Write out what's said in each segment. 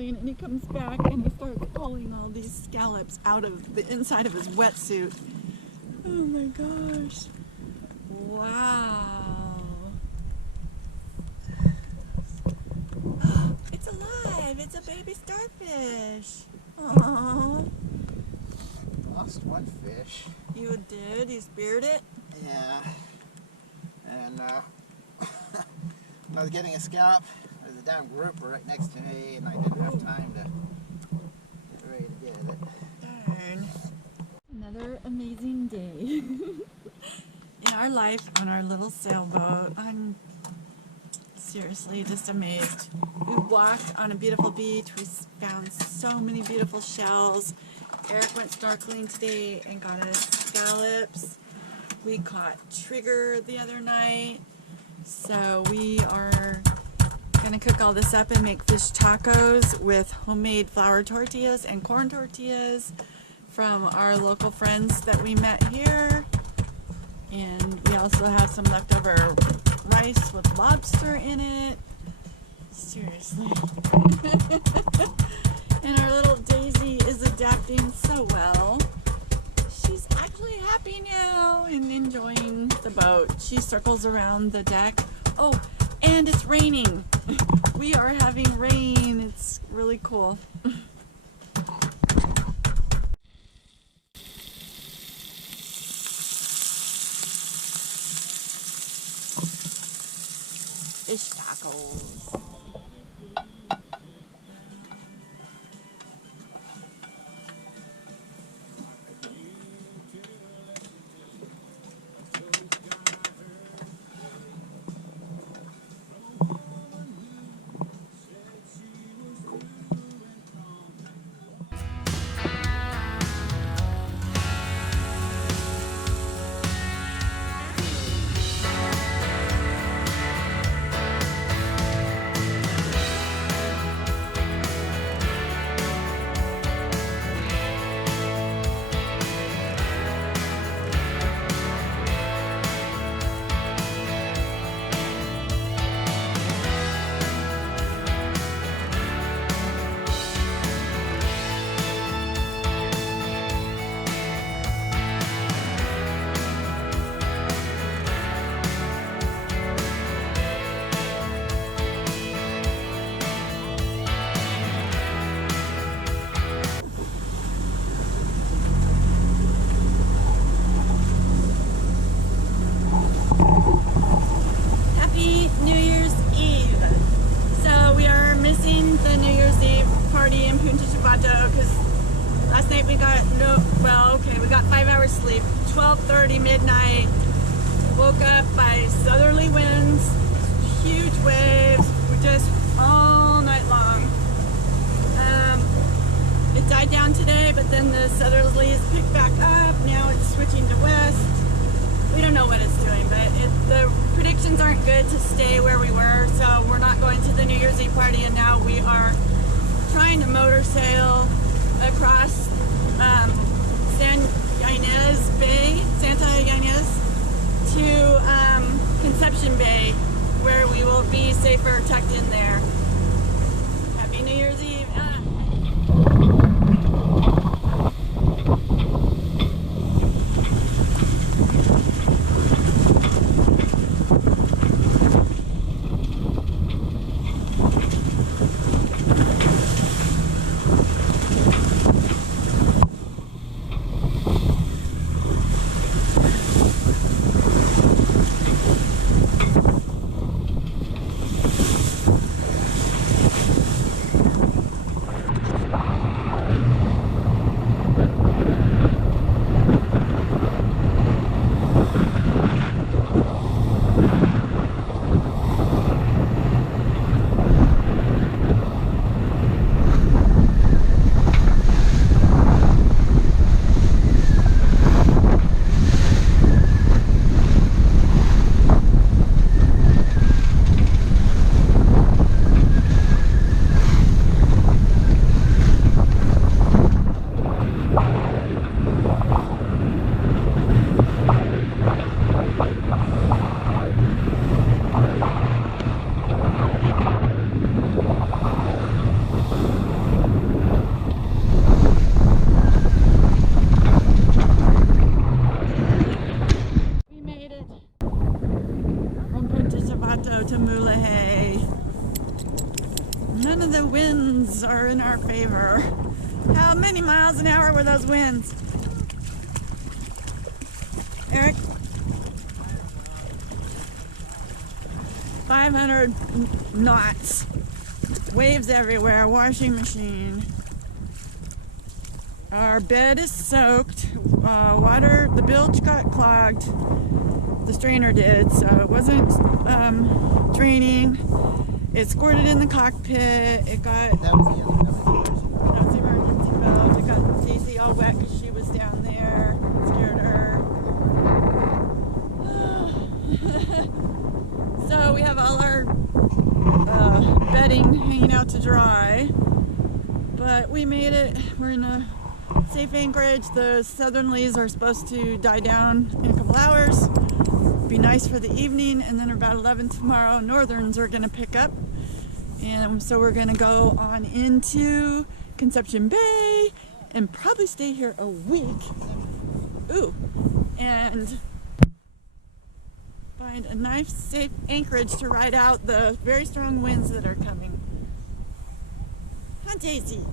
snorkeling, and he comes back and he starts pulling all these scallops out of the inside of his wetsuit. Oh my gosh. Wow. It's alive. It's a baby starfish. Aww. Lost one fish. You did? You speared it? Yeah. And when I was getting a scalp, there's a damn grouper right next to me, and I didn't have time to get ready to get it. Darn. Another amazing day in our life on our little sailboat. I'm seriously just amazed. We walked on a beautiful beach. We found so many beautiful shells. Eric went snorkeling today and got us scallops. We caught trigger the other night. So we are going to cook all this up and make fish tacos with homemade flour tortillas and corn tortillas from our local friends that we met here. And we also have some leftover rice with lobster in it. Seriously. And our little Daisy is adapting so well. She's actually happy now and enjoying the boat. She circles around the deck. Oh, and it's raining. We are having rain. It's really cool. Fish tacos. In Punta Pulpito because last night we got we got 5 hours sleep. 12:30 midnight. Woke up by southerly winds, huge waves. We just all night long. It died down today, but then the southerlies picked back up. Now it's switching to west. We don't know what it's doing, but the predictions aren't good to stay where we were. So we're not going to the New Year's Eve party, and now we are trying to motor sail across Santa Ynez to Conception Bay, where we will be safer tucked in there. Happy New Year's Eve. Hello to Mulahay. None of the winds are in our favor. How many miles an hour were those winds? Eric? 500 knots. Waves everywhere. Washing machine. Our bed is soaked. Water, the bilge got clogged. The strainer did, so it wasn't draining. It squirted in the cockpit. It got... That was the emergency valve. It got Daisy all wet because she was down there. It scared her. So we have all our bedding hanging out to dry. But we made it. We're in a safe anchorage. The southerlies are supposed to die down in a couple hours. Be nice for the evening, and then about 11 tomorrow, northerns are going to pick up. And so we're going to go on into Conception Bay and probably stay here a week. Ooh, and find a nice, safe anchorage to ride out the very strong winds that are coming. Huh, Daisy?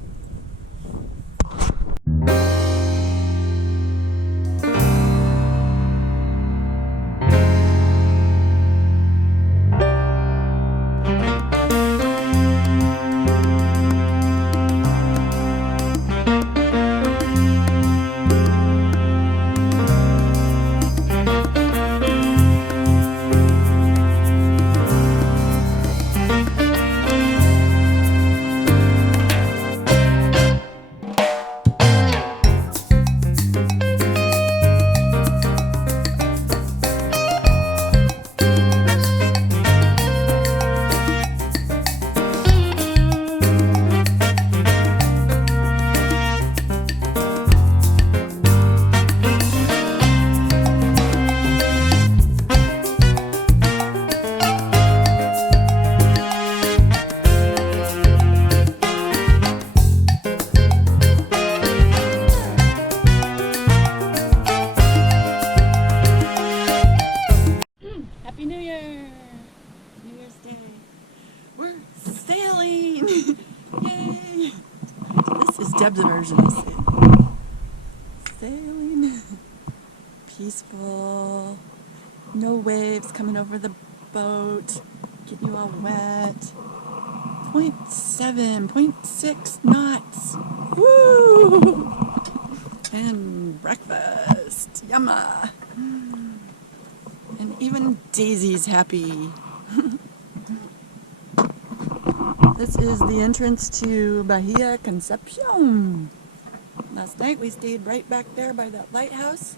Deb's version of sailing. Peaceful. No waves coming over the boat. Getting you all wet. 0.7, 0.6 knots. Woo! And breakfast. Yumma. And even Daisy's happy. This is the entrance to Bahia Concepcion. Last night we stayed right back there by that lighthouse.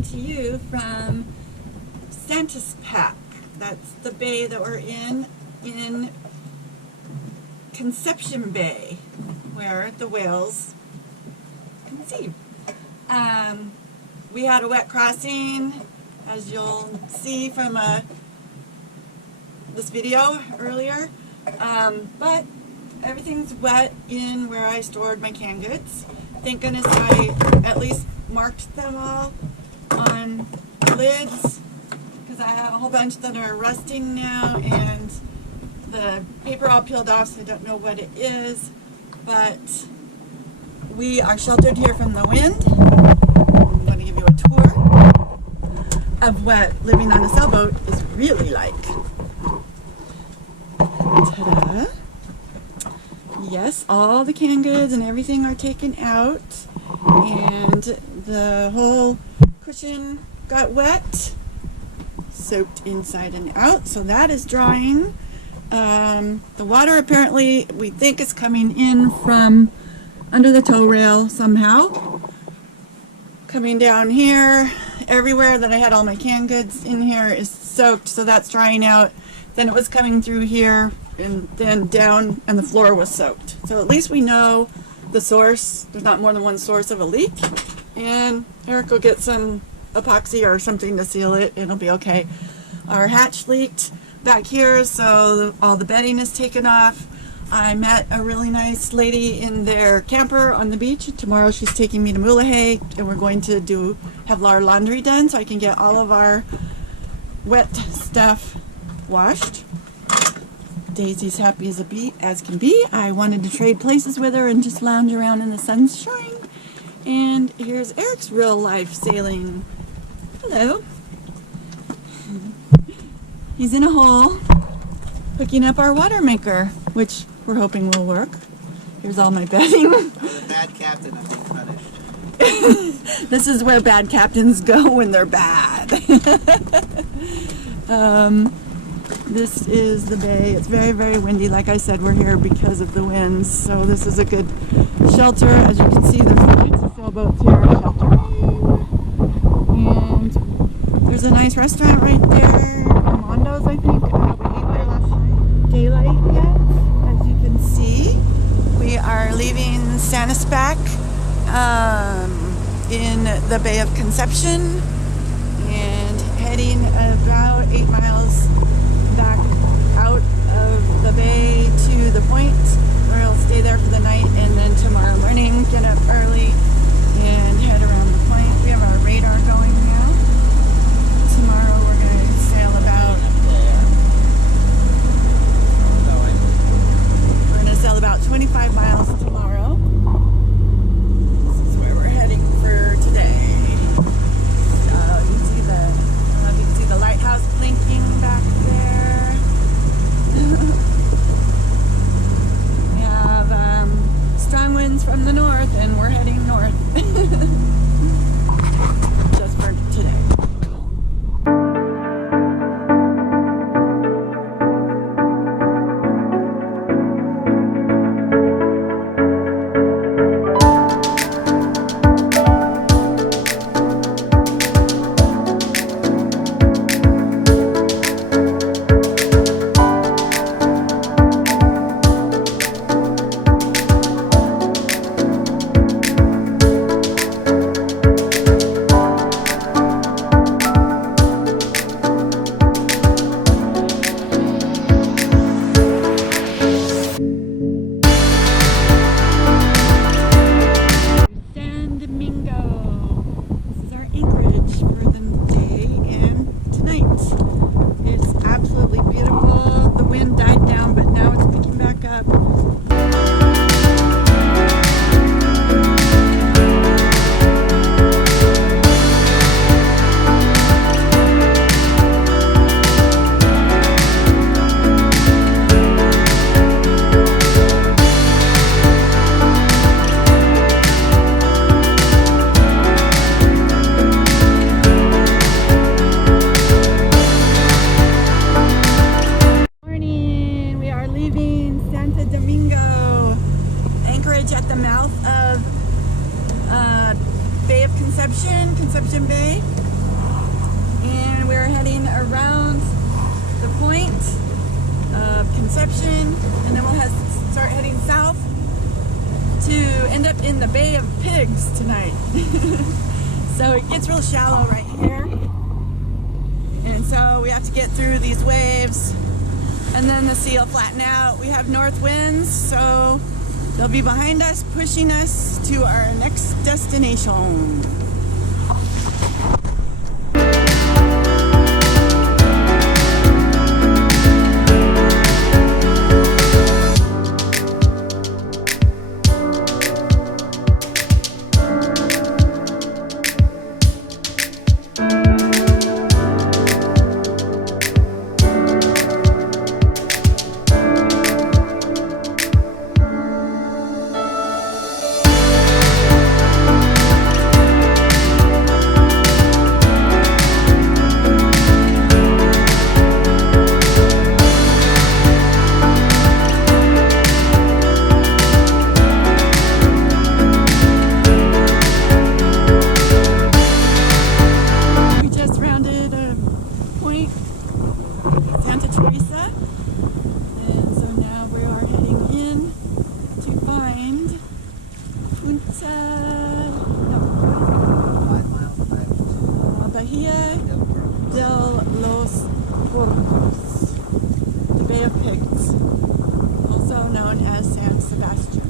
To you from Santa's Pack. That's the bay that we're in Conception Bay, where the whales can see. We had a wet crossing, as you'll see from this video earlier, but everything's wet in where I stored my canned goods. Thank goodness I at least marked them all on lids, because I have a whole bunch that are rusting now and the paper all peeled off, so I don't know what it is, but we are sheltered here from the wind. I'm going to give you a tour. of what living on a sailboat is really like. Ta-da! Yes, all the canned goods and everything are taken out, and the whole cushion got wet, soaked inside and out, so that is drying. The water apparently we think is coming in from under the tow rail somehow, coming down here. Everywhere that I had all my canned goods in here is soaked, so that's drying out. Then it was coming through here and then down, and the floor was soaked. So at least we know the source. There's not more than one source of a leak, and Eric will get some epoxy or something to seal it. It'll be okay. Our hatch leaked back here, so all the bedding is taken off. I met a really nice lady in their camper on the beach. Tomorrow she's taking me to Mulegé, and we're going to have our laundry done so I can get all of our wet stuff washed. Daisy's happy as can be. I wanted to trade places with her and just lounge around in the sunshine. And here's Eric's real life sailing. Hello. He's in a hole hooking up our water maker, which we're hoping will work. Here's all my bedding. The bad captain, I'm being punished. This is where bad captains go when they're bad. This is the bay. It's very, very windy. Like I said, we're here because of the winds, so this is a good shelter. As you can see, there's lots of sailboats here sheltering. And there's a nice restaurant right there, Armando's, I think. We ate there last night. Daylight yet, as you can see. We are leaving Sanispec in the Bay of Conception and heading about 8 miles back out of the bay to the point, where I'll stay there for the night, and then tomorrow morning get up early and head around the point. We have our radar going now. Tomorrow we're going to sail about we're going to sail about 25 miles tomorrow. This is where we're heading for today. You can see the lighthouse blinking back there. We have strong winds from the north, and we're heading north. Just for today. San Domingo. This is our anchorage for the day and tonight. It's absolutely beautiful. The wind died down, but now it's picking back up. Morning. We are leaving Santo Domingo. Anchorage at the mouth of Bay of Conception Bay. And we're heading around the point of Conception, and then we'll start heading south to end up in the Bay of Pigs tonight. So it gets real shallow right here. And so we have to get through these waves, and then the sea will flatten out. We have north winds, so they'll be behind us, pushing us to our next destination. night, Santa Teresa. And so now we are heading in to find Bahia de los Puertos, the Bay of Pigs, also known as San Sebastian.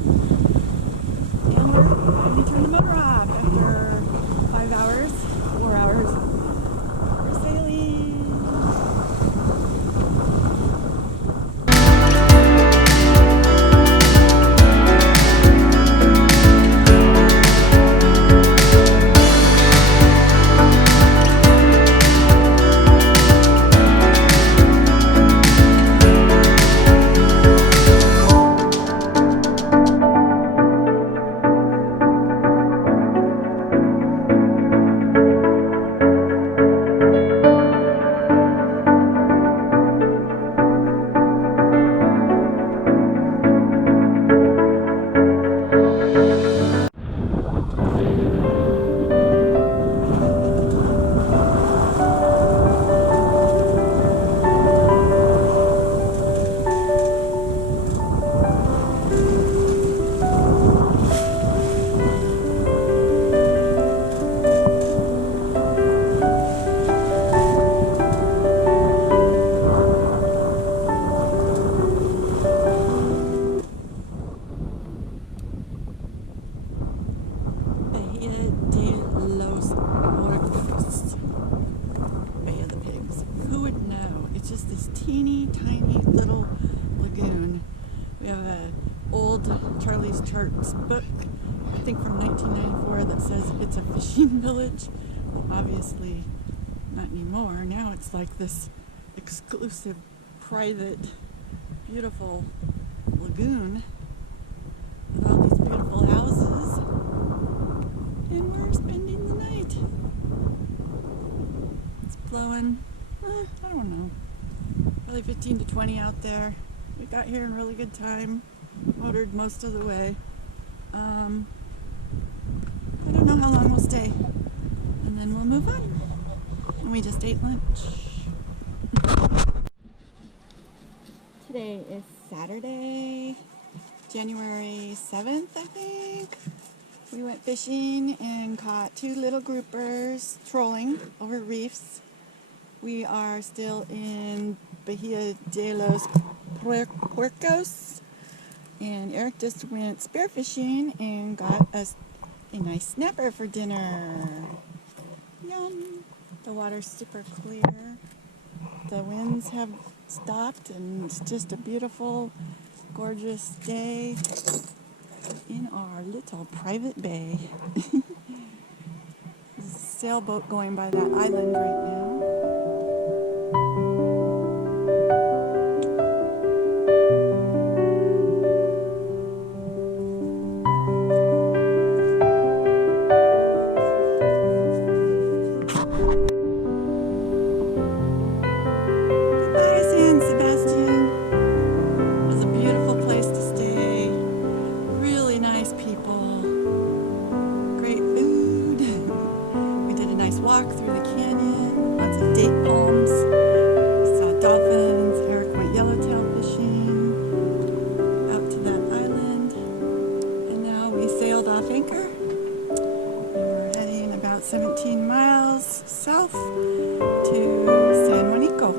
And we're going to turn the motor off after 5 hours, 4 hours. We're sailing. Just this teeny tiny little lagoon. We have an old Charlie's Charts book, I think from 1994, that says it's a fishing village. Obviously not anymore. Now it's like this exclusive, private, beautiful lagoon with all these beautiful houses. And we're spending the night. It's blowing, I don't know, probably 15 to 20 out there. We got here in really good time, motored most of the way. I don't know how long we'll stay, and then we'll move on. And we just ate lunch. Today is Saturday, January 7th, I think. We went fishing and caught 2 little groupers trolling over reefs. We are still in Bahia de los Puertos, and Eric just went spearfishing and got us a nice snapper for dinner. Yum! The water's super clear. The winds have stopped, and it's just a beautiful, gorgeous day in our little private bay. There's a sailboat going by that island right now. Walk through the canyon, lots of date palms. We saw dolphins. Eric went yellowtail fishing out to that island. And now we sailed off anchor. And we're heading about 17 miles south to San Juanico.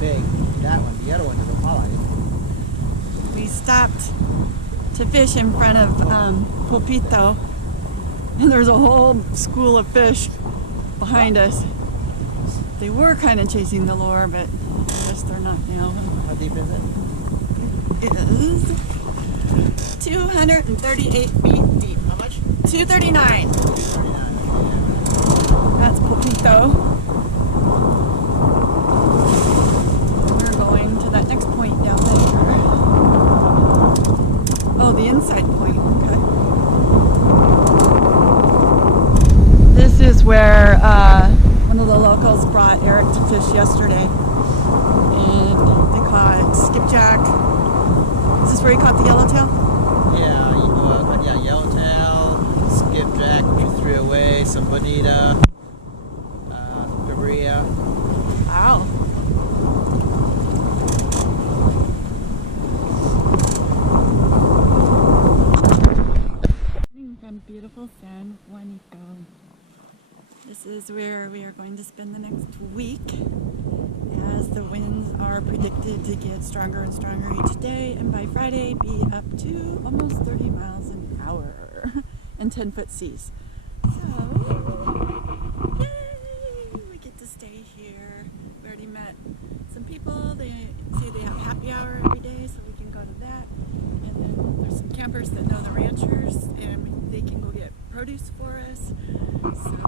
Big. That one, the other one is a walleye. We stopped to fish in front of Pulpito, and there's a whole school of fish behind us. They were kind of chasing the lure, but I guess they're not now. How deep is it? It is 238 feet deep. How much? 239. 239. That's Pulpito. We're going to that next point down there. Oh, the inside point. Okay. This is where one of the locals brought Eric to fish yesterday, and they caught skipjack. Is this where he caught the yellowtail? Yeah, yellowtail, skipjack, which you threw away, some bonita, cabria. Wow. From beautiful San Juanito. This is where we are going to spend the next week, as the winds are predicted to get stronger and stronger each day, and by Friday be up to almost 30 miles an hour and 10-foot seas. So, yay! We get to stay here. We already met some people. They say they have happy hour every day, so we can go to that. And then there's some campers that know the ranchers, and they can go get produce for us. So